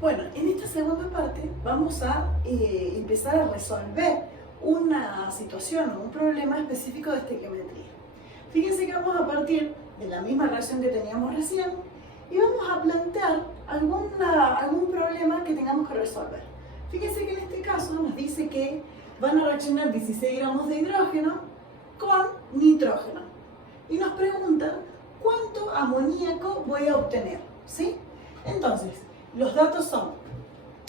Bueno, en esta segunda parte vamos a empezar a resolver una situación o un problema específico de estequiometría. Fíjense que vamos a partir de la misma reacción que teníamos recién y vamos a plantear algún problema que tengamos que resolver. Fíjense que en este caso nos dice que van a reaccionar 16 gramos de hidrógeno con nitrógeno y nos preguntan cuánto amoníaco voy a obtener, ¿sí? Entonces, los datos son,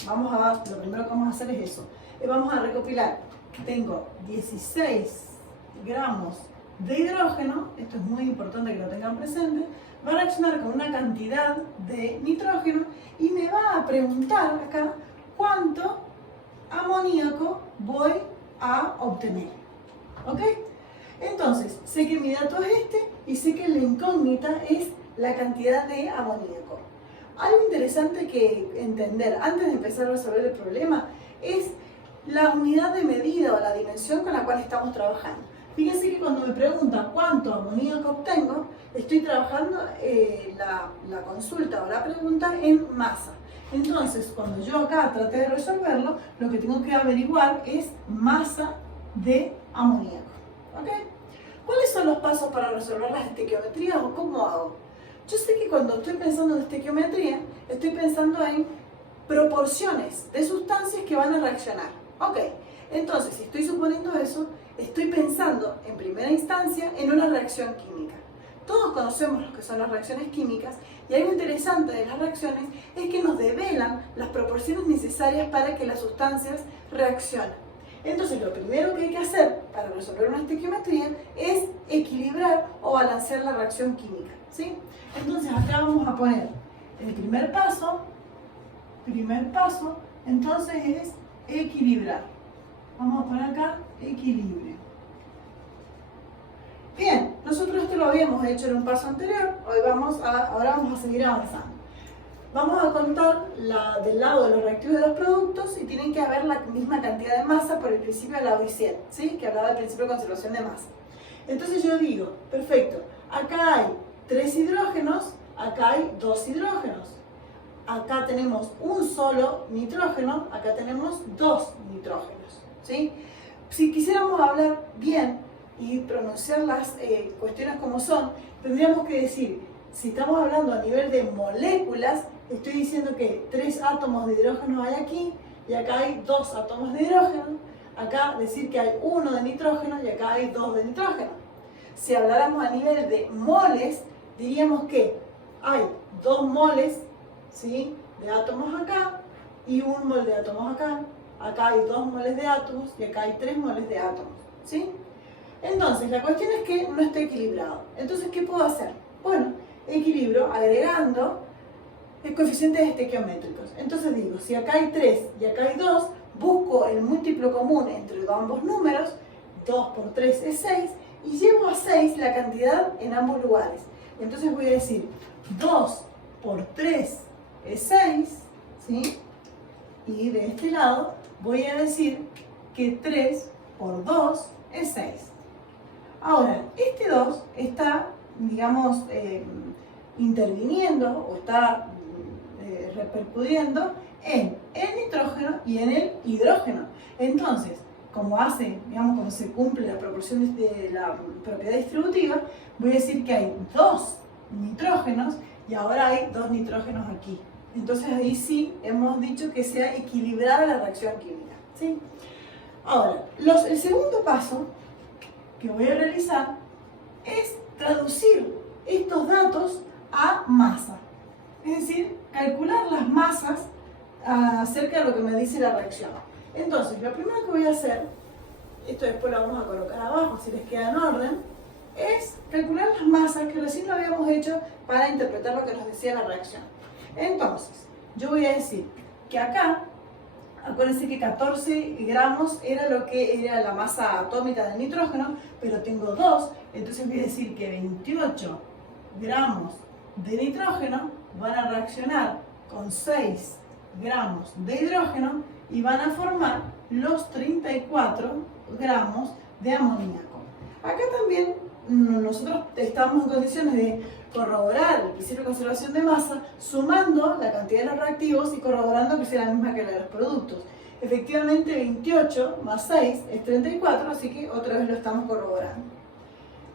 lo primero que vamos a hacer es eso, vamos a recopilar que tengo 16 gramos de hidrógeno, esto es muy importante que lo tengan presente, va a reaccionar con una cantidad de nitrógeno y me va a preguntar acá cuánto amoníaco voy a obtener, ¿ok? Entonces, sé que mi dato es este y sé que la incógnita es la cantidad de amoníaco. Algo interesante que entender antes de empezar a resolver el problema es la unidad de medida o la dimensión con la cual estamos trabajando. Fíjense que cuando me pregunta cuánto amoníaco obtengo, estoy trabajando la consulta o la pregunta en masa. Entonces, cuando yo acá trate de resolverlo, lo que tengo que averiguar es masa de amoníaco. ¿Ok? ¿Cuáles son los pasos para resolver las estequiometrías o cómo hago? Yo sé que cuando estoy pensando en estequiometría, estoy pensando en proporciones de sustancias que van a reaccionar. Ok, entonces si estoy suponiendo eso, estoy pensando en primera instancia en una reacción química. Todos conocemos lo que son las reacciones químicas y algo interesante de las reacciones es que nos develan las proporciones necesarias para que las sustancias reaccionen. Entonces lo primero que hay que hacer para resolver una estequiometría es equilibrar o balancear la reacción química, ¿sí? Entonces acá vamos a poner el primer paso, entonces es equilibrar. Vamos a poner acá equilibrio. Bien, nosotros esto lo habíamos hecho en un paso anterior, ahora vamos a seguir avanzando. Vamos a contar del lado de los reactivos de los productos y tienen que haber la misma cantidad de masa por el principio de Lavoisier, ¿sí? Que hablaba del principio de conservación de masa. Entonces yo digo, perfecto, acá hay 3 hidrógenos, acá hay 2 hidrógenos. Acá tenemos un solo nitrógeno, acá tenemos 2 nitrógenos, ¿sí? Si quisiéramos hablar bien y pronunciar las cuestiones como son, tendríamos que decir, si estamos hablando a nivel de moléculas, estoy diciendo que 3 átomos de hidrógeno hay aquí y acá hay 2 átomos de hidrógeno. Acá decir que hay 1 de nitrógeno y acá hay 2 de nitrógeno. Si habláramos a nivel de moles, diríamos que hay 2 moles, ¿sí?, de átomos acá y 1 mol de átomos acá. Acá hay 2 moles de átomos y acá hay 3 moles de átomos, ¿sí? Entonces, la cuestión es que no está equilibrado. Entonces, ¿qué puedo hacer? Bueno, equilibro agregando coeficientes estequiométricos. Entonces digo, si acá hay 3 y acá hay 2, busco el múltiplo común entre ambos números, 2 por 3 es 6, y llevo a 6 la cantidad en ambos lugares. Entonces voy a decir, 2 por 3 es 6, ¿sí? Y de este lado voy a decir que 3 por 2 es 6. Ahora, este 2 está, digamos, interviniendo o está repercutiendo en el nitrógeno y en el hidrógeno. Entonces, como se cumple la proporción de la propiedad distributiva, voy a decir que hay 2 nitrógenos y ahora hay 2 nitrógenos aquí. Entonces ahí sí hemos dicho que sea equilibrada la reacción química, ¿sí? Ahora, el segundo paso que voy a realizar es traducir estos datos a masa. Es decir, calcular las masas acerca de lo que me dice la reacción. Entonces, lo primero que voy a hacer, esto después lo vamos a colocar abajo si les queda en orden, es calcular las masas que recién lo habíamos hecho para interpretar lo que nos decía la reacción. Entonces, yo voy a decir que acá, acuérdense que 14 gramos era lo que era la masa atómica del nitrógeno, pero tengo 2, entonces voy a decir que 28 gramos de nitrógeno van a reaccionar con 6 gramos de hidrógeno y van a formar los 34 gramos de amoníaco. Acá también nosotros estamos en condiciones de corroborar el principio de conservación de masa sumando la cantidad de los reactivos y corroborando que sea la misma que la de los productos. Efectivamente 28 más 6 es 34, así que otra vez lo estamos corroborando.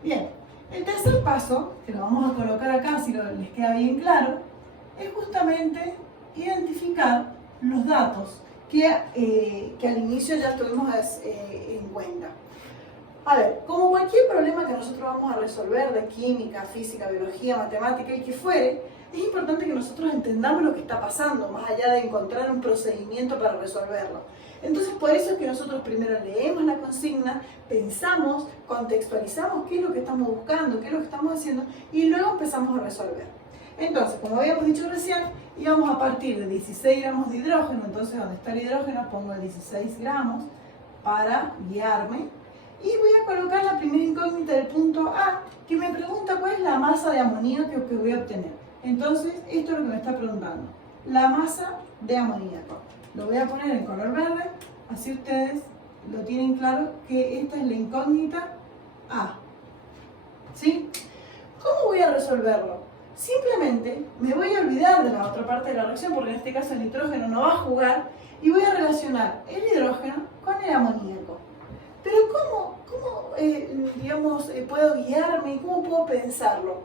Bien, el tercer paso, que lo vamos a colocar acá si les queda bien claro, es justamente identificar los datos que al inicio ya tuvimos en cuenta. A ver, como cualquier problema que nosotros vamos a resolver de química, física, biología, matemática y que fuere, es importante que nosotros entendamos lo que está pasando, más allá de encontrar un procedimiento para resolverlo. Entonces, por eso es que nosotros primero leemos la consigna, pensamos, contextualizamos qué es lo que estamos buscando, qué es lo que estamos haciendo, y luego empezamos a resolver. Entonces, como habíamos dicho recién, íbamos a partir de 16 gramos de hidrógeno, entonces donde está el hidrógeno pongo 16 gramos para guiarme, y voy a colocar la primera incógnita del punto A, que me pregunta cuál es la masa de amoníaco que voy a obtener. Entonces, esto es lo que me está preguntando, la masa de amoníaco. Lo voy a poner en color verde, así ustedes lo tienen claro que esta es la incógnita A. ¿Sí? ¿Cómo voy a resolverlo? Simplemente me voy a olvidar de la otra parte de la reacción, porque en este caso el nitrógeno no va a jugar, y voy a relacionar el hidrógeno con el amoníaco. Pero ¿cómo puedo guiarme? ¿Cómo puedo pensarlo?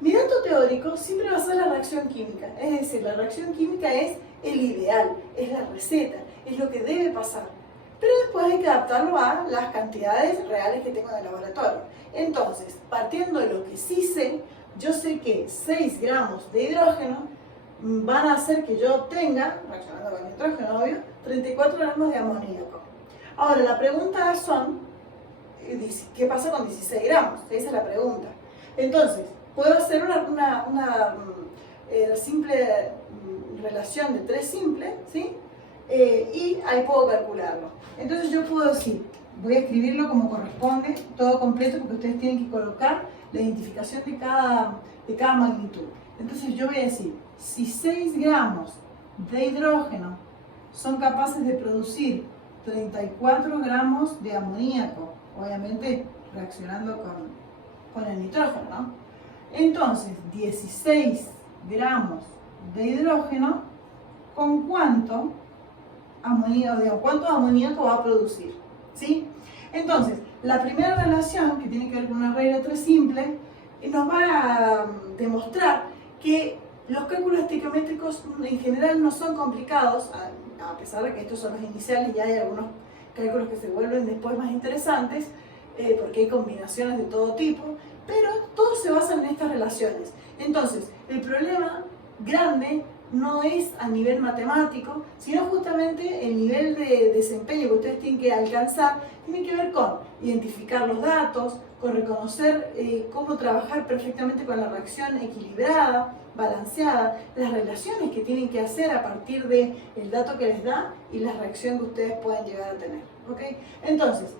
Mi dato teórico siempre va a ser la reacción química, es decir, la reacción química es el ideal, es la receta, es lo que debe pasar. Pero después hay que adaptarlo a las cantidades reales que tengo en el laboratorio. Entonces, partiendo de lo que sí sé, yo sé que 6 gramos de hidrógeno van a hacer que yo obtenga, reaccionando con nitrógeno, obvio, 34 gramos de amoníaco. Ahora, la pregunta son, ¿qué pasa con 16 gramos? Esa es la pregunta. Entonces, puedo hacer una simple relación de 3 simples, ¿sí? Y ahí puedo calcularlo. Entonces yo puedo decir, voy a escribirlo como corresponde, todo completo, porque ustedes tienen que colocar la identificación de cada magnitud. Entonces yo voy a decir, si 6 gramos de hidrógeno son capaces de producir 34 gramos de amoníaco, obviamente reaccionando con el nitrógeno, ¿no? Entonces, 16 gramos de hidrógeno, ¿con cuánto amoníaco va a producir? ¿Sí? Entonces, la primera relación, que tiene que ver con una regla 3 simple, nos va a demostrar que los cálculos estequiométricos en general no son complicados, a pesar de que estos son los iniciales y hay algunos cálculos que se vuelven después más interesantes, porque hay combinaciones de todo tipo, pero todos se basan en estas relaciones. Entonces, el problema grande no es a nivel matemático, sino justamente el nivel de desempeño que ustedes tienen que alcanzar, tiene que ver con identificar los datos, con reconocer cómo trabajar perfectamente con la reacción equilibrada, balanceada, las relaciones que tienen que hacer a partir del dato que les da y la reacción que ustedes pueden llegar a tener. ¿Okay? Entonces,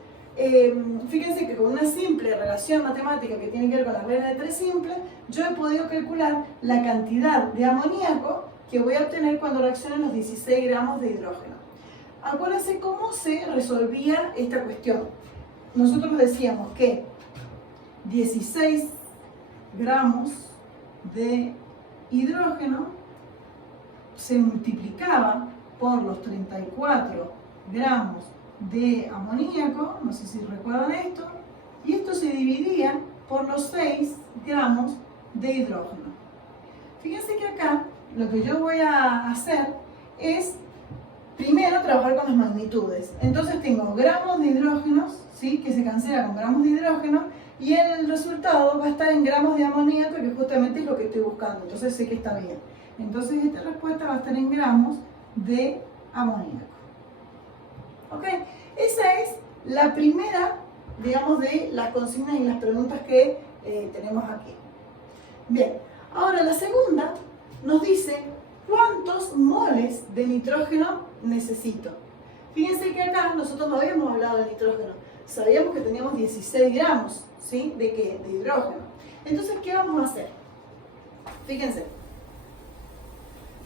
fíjense que con una simple relación matemática que tiene que ver con la regla de 3 simple, yo he podido calcular la cantidad de amoníaco que voy a obtener cuando reaccionen los 16 gramos de hidrógeno. Acuérdense cómo se resolvía esta cuestión. Nosotros decíamos que 16 gramos de hidrógeno se multiplicaba por los 34 gramos de amoníaco, no sé si recuerdan esto, y esto se dividía por los 6 gramos de hidrógeno. Fíjense que acá lo que yo voy a hacer es primero trabajar con las magnitudes. Entonces tengo gramos de hidrógenos, ¿sí? Que se cancela con gramos de hidrógeno, y el resultado va a estar en gramos de amoníaco, que justamente es lo que estoy buscando. Entonces sé que está bien. Entonces esta respuesta va a estar en gramos de amoníaco. ¿Ok? Esa es la primera, digamos, de las consignas y las preguntas que tenemos aquí. Bien, ahora la segunda nos dice cuántos moles de nitrógeno necesito. Fíjense que acá nosotros no habíamos hablado de nitrógeno, sabíamos que teníamos 16 gramos, ¿sí? ¿De qué? De hidrógeno. Entonces, ¿qué vamos a hacer? Fíjense,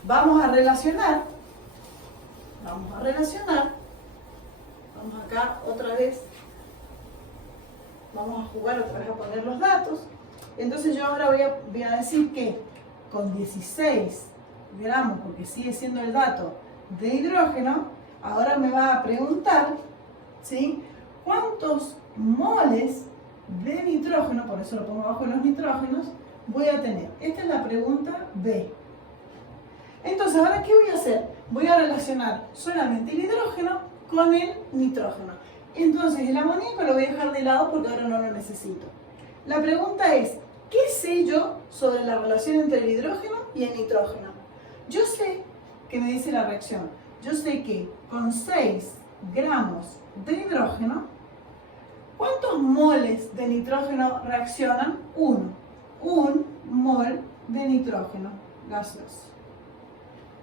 vamos a relacionar, vamos acá otra vez, vamos a jugar otra vez a poner los datos. Entonces yo ahora voy a decir que con 16 gramos, porque sigue siendo el dato de hidrógeno, ahora me va a preguntar, ¿sí?, cuántos moles de nitrógeno, por eso lo pongo abajo en los nitrógenos, voy a tener. Esta es la pregunta B. Entonces, ¿ahora qué voy a hacer? Voy a relacionar solamente el hidrógeno con el nitrógeno. Entonces, el amoníaco lo voy a dejar de lado porque ahora no lo necesito. La pregunta es, ¿qué sé yo sobre la relación entre el hidrógeno y el nitrógeno? Yo sé, ¿qué me dice la reacción? Yo sé que con 6 gramos de hidrógeno, ¿cuántos moles de nitrógeno reaccionan? 1. 1 mol de nitrógeno gaseoso.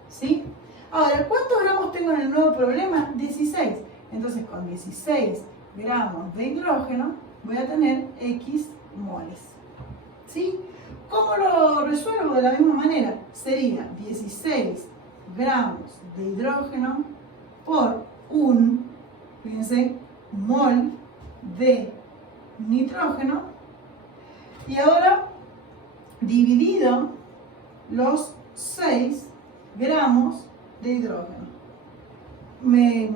¿Sí? Ahora, ¿cuántos gramos tengo en el nuevo problema? 16. Entonces, con 16 gramos de hidrógeno voy a tener X moles. ¿Sí? ¿Cómo lo resuelvo? De la misma manera. Sería 16 gramos de hidrógeno por un, fíjense, mol de nitrógeno. Y ahora, dividido los 6 gramos de hidrógeno. Me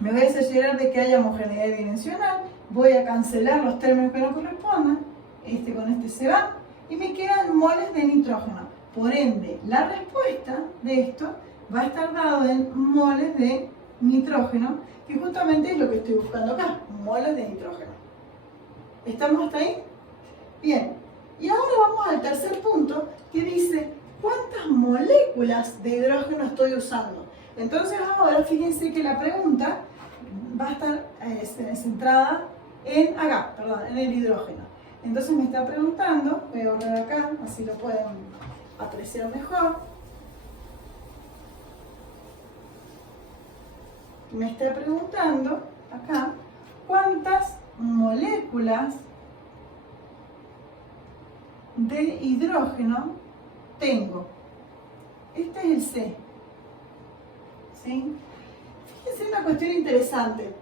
voy a cerciorar de que haya homogeneidad dimensional. Voy a cancelar los términos que no correspondan. Este con este se va. Y me quedan moles de nitrógeno. Por ende, la respuesta de esto va a estar dado en moles de nitrógeno, que justamente es lo que estoy buscando acá, moles de nitrógeno. ¿Estamos hasta ahí? Bien. Y ahora vamos al tercer punto, que dice ¿cuántas moléculas de hidrógeno estoy usando? Entonces ahora fíjense que la pregunta va a estar centrada en acá, perdón, en el hidrógeno. Entonces me está preguntando, voy a borrar acá, así lo pueden apreciar mejor. Me está preguntando acá cuántas moléculas de hidrógeno tengo. Este es el C. ¿Sí? Fíjense una cuestión interesante.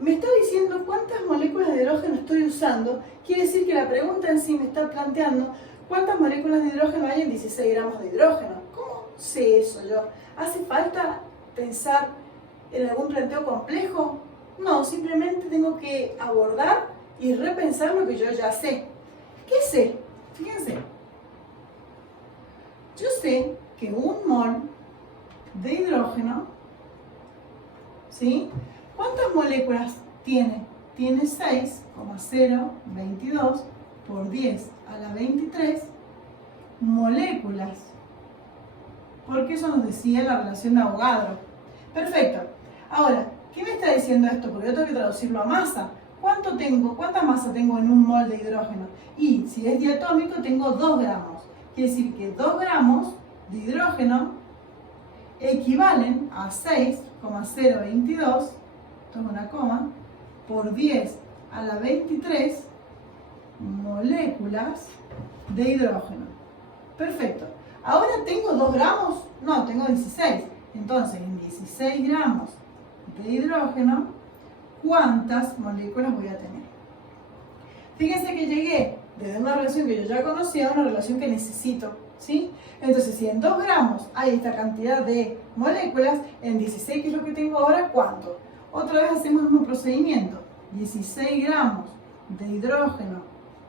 Me está diciendo cuántas moléculas de hidrógeno estoy usando. Quiere decir que la pregunta en sí me está planteando cuántas moléculas de hidrógeno hay en 16 gramos de hidrógeno. ¿Cómo sé eso yo? ¿Hace falta pensar en algún planteo complejo? No, simplemente tengo que abordar y repensar lo que yo ya sé. ¿Qué sé? Fíjense. Yo sé que un mol de hidrógeno, ¿sí?, ¿cuántas moléculas tiene? Tiene 6,022 por 10 a la 23 moléculas. Porque eso nos decía la relación de Avogadro. Perfecto. Ahora, ¿qué me está diciendo esto? Porque yo tengo que traducirlo a masa. ¿Cuánto tengo? ¿Cuánta masa tengo en un mol de hidrógeno? Y si es diatómico, tengo 2 gramos. Quiere decir que 2 gramos de hidrógeno equivalen a 6,022, tomo una coma, por 10 a la 23 moléculas de hidrógeno. Perfecto. ¿Ahora tengo 2 gramos? No, tengo 16. Entonces, en 16 gramos de hidrógeno, ¿cuántas moléculas voy a tener? Fíjense que llegué desde una relación que yo ya conocía a una relación que necesito, ¿sí? Entonces, si en 2 gramos hay esta cantidad de moléculas, en 16, que es lo que tengo ahora, ¿cuánto? Otra vez hacemos el mismo procedimiento. 16 gramos de hidrógeno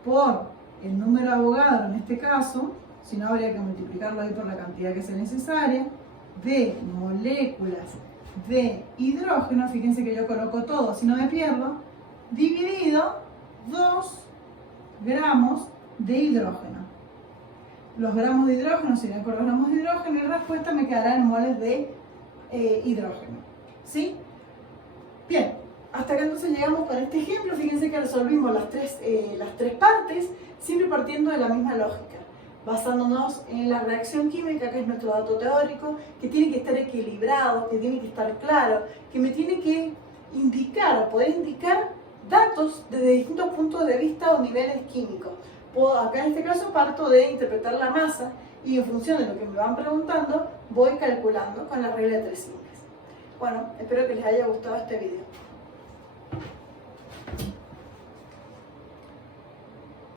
por el número de Avogadro en este caso, si no habría que multiplicarlo ahí por la cantidad que sea necesaria, de moléculas de hidrógeno, fíjense que yo coloco todo, si no me pierdo, dividido 2 gramos de hidrógeno. Los gramos de hidrógeno serían por los gramos de hidrógeno y la respuesta me quedará en moles de hidrógeno. ¿Sí? Bien, hasta acá entonces llegamos con este ejemplo. Fíjense que resolvimos las tres partes, siempre partiendo de la misma lógica, basándonos en la reacción química, que es nuestro dato teórico, que tiene que estar equilibrado, que tiene que estar claro, que me tiene que indicar o poder indicar datos desde distintos puntos de vista o niveles químicos. Acá en este caso parto de interpretar la masa y en función de lo que me van preguntando voy calculando con la regla de 3 simples. Bueno, espero que les haya gustado este video.